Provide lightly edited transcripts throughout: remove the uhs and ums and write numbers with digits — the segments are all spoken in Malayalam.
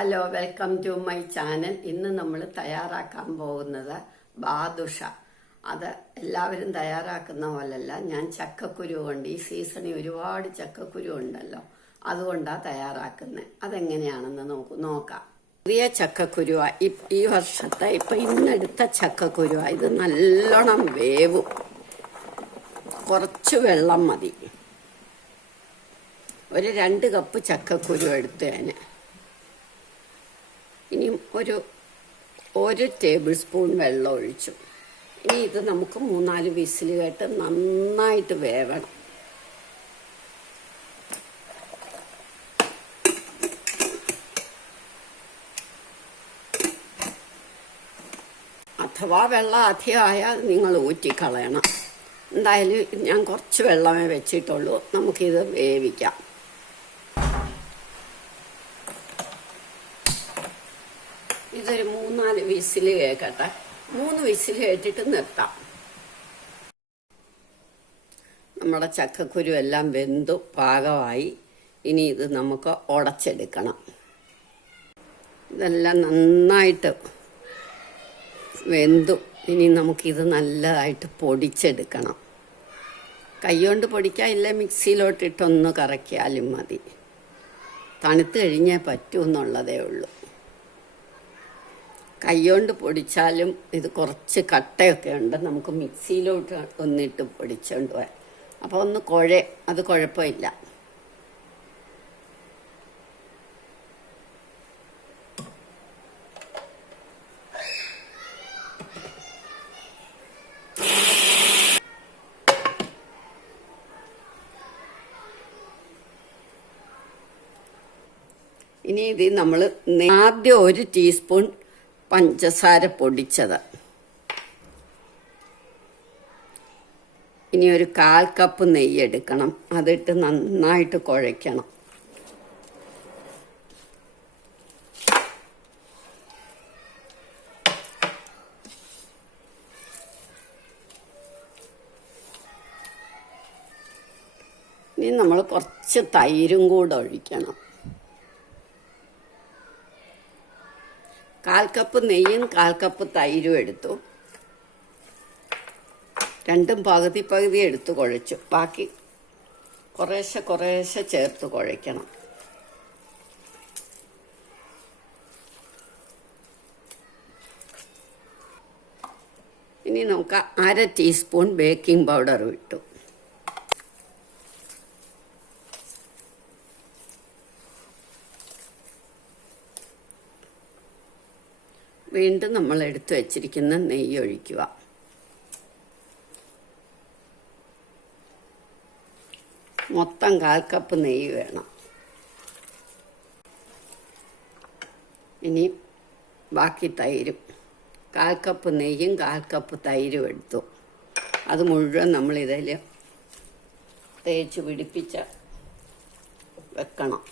Hello, welcome to my channel. ഇന്ന് നമ്മൾ തയ്യാറാക്കാൻ പോകുന്നത് ബാദുഷ. അത് എല്ലാവരും തയ്യാറാക്കുന്ന പോലല്ല. ഞാൻ ചക്കക്കുരു കൊണ്ട്, ഈ സീസണിൽ ഒരുപാട് ചക്കക്കുരു ഉണ്ടല്ലോ, അതുകൊണ്ടാണ് തയ്യാറാക്കുന്നത്. അതെങ്ങനെയാണെന്ന് നോക്കാം. പുതിയ ചക്കക്കുരുവ, ഈ വർഷത്തെ ഇന്നെടുത്ത ചക്കക്കുരുവ. ഇത് നല്ലോണം വേവും. കുറച്ച് വെള്ളം മതി. ഒരു 2 കപ്പ് ചക്കക്കുരു എടുത്തതിന് ഇനിയും ഒരു ടേബിൾ സ്പൂൺ വെള്ളം ഒഴിച്ചു. ഇനി ഇത് നമുക്ക് 3-4 വിസിൽ കേട്ട് നന്നായിട്ട് വേവണം. അഥവാ വെള്ളം അധികമായാൽ നിങ്ങൾ ഊറ്റിക്കളയണം. എന്തായാലും ഞാൻ കുറച്ച് വെള്ളമേ വെച്ചിട്ടുള്ളൂ. നമുക്കിത് വേവിക്കാം. ഇതൊരു 3-4 വിസിൽ കേൾക്കട്ടെ. 3 വിസിൽ കേട്ടിട്ട് നിർത്താം. നമ്മുടെ ചക്കക്കുരു എല്ലാം വെന്തു പാകമായി. ഇനി ഇത് നമുക്ക് ഉടച്ചെടുക്കണം. ഇതെല്ലാം നന്നായിട്ട് വെന്തു. ഇനി നമുക്കിത് നല്ലതായിട്ട് പൊടിച്ചെടുക്കണം. കൈകൊണ്ട് പൊടിക്കാൻ, ഇല്ല മിക്സിയിലോട്ടിട്ടൊന്ന് കറക്കിയാലും മതി. തണുത്ത് കഴിഞ്ഞേ പറ്റൂ എന്നുള്ളതേ ഉള്ളൂ. കൈകൊണ്ട് പൊടിച്ചാലും ഇത് കുറച്ച് കട്ടയൊക്കെ ഉണ്ട്. നമുക്ക് മിക്സിയിലോട്ട് ഒന്നിട്ട് പൊടിച്ചുകൊണ്ട് പോയാൽ അപ്പോൾ ഒന്ന് അത് കുഴപ്പമില്ല. ഇനി ഇത് നമ്മൾ ആദ്യം 1 ടീസ്പൂൺ പഞ്ചസാര പൊടിച്ചത്, ഇനി ഒരു 1/4 കപ്പ് നെയ്യ് എടുക്കണം. അതിട്ട് നന്നായിട്ട് കുഴയ്ക്കണം. ഇനി നമ്മൾ കുറച്ച് തൈരും കൂടെ ഒഴിക്കണം. 1/4 കപ്പ് നെയ്യും 1/4 കപ്പ് തൈരും എടുത്തു. രണ്ടും പകുതി എടുത്ത് കുഴച്ചു. ബാക്കി കുറേശ്ശെ ചേർത്ത് കുഴയ്ക്കണം. ഇനി നമുക്ക് 1/2 ടീസ്പൂൺ ബേക്കിംഗ് പൗഡർ ഇട്ടു. വീണ്ടും നമ്മൾ എടുത്തു വച്ചിരിക്കുന്ന നെയ്യ് ഒഴിക്കുക. മൊത്തം 1/4 കപ്പ് നെയ്യ് വേണം. ഇനി ബാക്കി തൈരും, 1/4 കപ്പ് നെയ്യും 1/4 കപ്പ് തൈരും എടുത്തു. അത് മുഴുവൻ നമ്മളിതിൽ തേച്ച് പിടിപ്പിച്ച് വെക്കണം.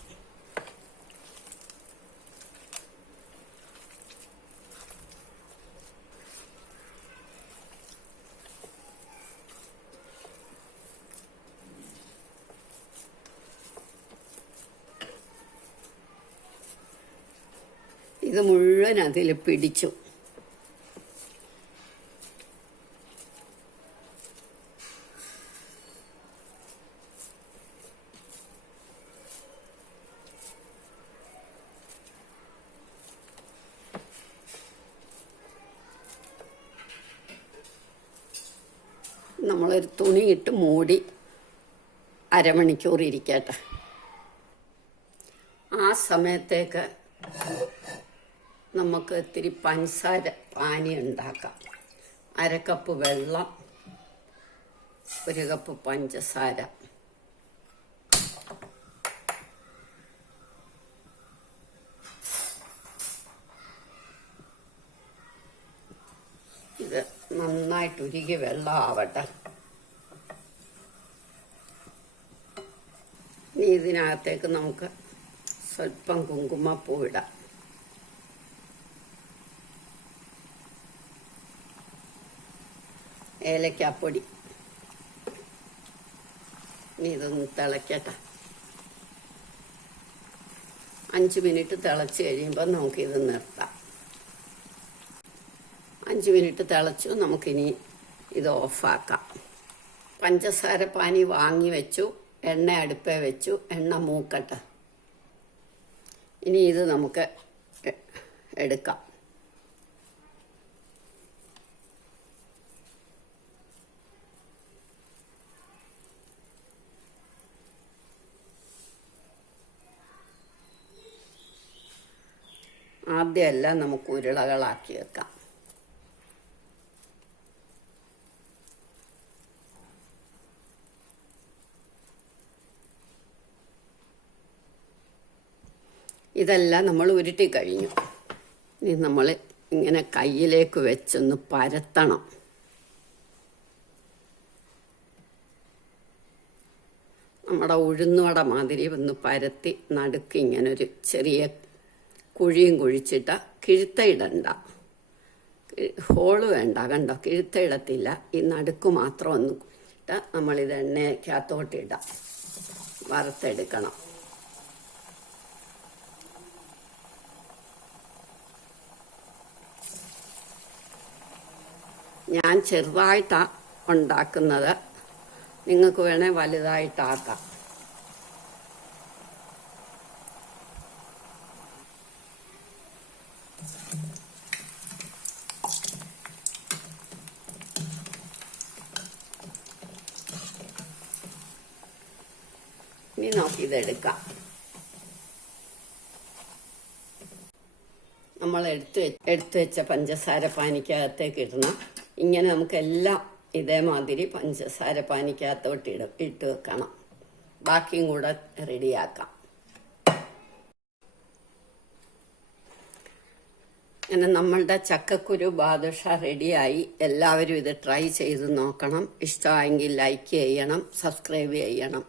ഇത് മുഴുവൻ അതിൽ പിടിച്ചു. നമ്മളൊരു തുണിയിട്ട് മൂടി അരമണിക്കൂർ ഇരിക്കട്ടെ. ആ സമയത്തേക്ക് നമുക്ക് ഇത്തിരി പഞ്ചസാര പാനി ഉണ്ടാക്കാം. 1/2 കപ്പ് വെള്ളം, 1 കപ്പ് പഞ്ചസാര, ഇത് നന്നായിട്ട് ഉരുകി വെള്ളം ആവട്ടെ. ഇനി ഇതിനകത്തേക്ക് നമുക്ക് സ്വല്പം കുങ്കുമപ്പൂ ഇടാം. ഏലക്കാപ്പൊടി. ഇനി ഇതൊന്ന് തിളക്കട്ടെ. 5 മിനിറ്റ് തിളച്ച് കഴിയുമ്പോൾ നമുക്കിത് നിർത്താം. 5 മിനിറ്റ് തിളച്ചു. നമുക്കിനി ഇത് ഓഫാക്കാം. പഞ്ചസാര പാനി വാങ്ങി വെച്ചു, എണ്ണ അടുപ്പേ വെച്ചു, എണ്ണ മൂക്കട്ടെ. ഇനി ഇത് നമുക്ക് എടുക്കാം. ആദ്യമെല്ലാം നമുക്ക് ഉരുളകളാക്കി വെക്കാം. ഇതെല്ലാം നമ്മൾ ഉരുട്ടി കഴിഞ്ഞു. ഇനി നമ്മൾ ഇങ്ങനെ കയ്യിലേക്ക് വെച്ചൊന്ന് പരത്തണം. നമ്മുടെ ഉഴുന്നുവട മാതിരി ഒന്ന് പരത്തി നടുക്ക് ഇങ്ങനെ ഒരു ചെറിയ കുഴിയും കുഴിച്ചിട്ട, കിഴുത്തയിടണ്ട, ഹോള് വേണ്ട. കണ്ടോ, കിഴുത്തയിടത്തില്ല. ഈ നടുക്ക് മാത്രം ഒന്ന് ഇട്ട നമ്മളിത് എണ്ണയ്ക്കകത്തോട്ടിടാം. വറുത്തെടുക്കണം. ഞാൻ ചെറുതായിട്ടാണ് ഉണ്ടാക്കുന്നത്, നിങ്ങൾക്ക് വേണേൽ വലുതായിട്ടാക്കാം. ഇനി നോക്കിയതെടുക്കാം. നമ്മൾ എടുത്തു വെച്ച പഞ്ചസാര പാനിക്കകത്തേക്ക് ഇടണം. ഇങ്ങനെ നമുക്കെല്ലാം ഇതേമാതിരി പഞ്ചസാര പാനിക്കകത്തോട്ട് ഇട്ട് വെക്കണം. ബാക്കിയും കൂടെ റെഡിയാക്കാം. അങ്ങനെ നമ്മളുടെ ചക്കക്കുരു ബാദുഷ റെഡിയായി. എല്ലാവരും ഇത് ട്രൈ ചെയ്ത് നോക്കണം. ഇഷ്ടമായെങ്കിൽ ലൈക്ക് ചെയ്യണം, സബ്സ്ക്രൈബ് ചെയ്യണം.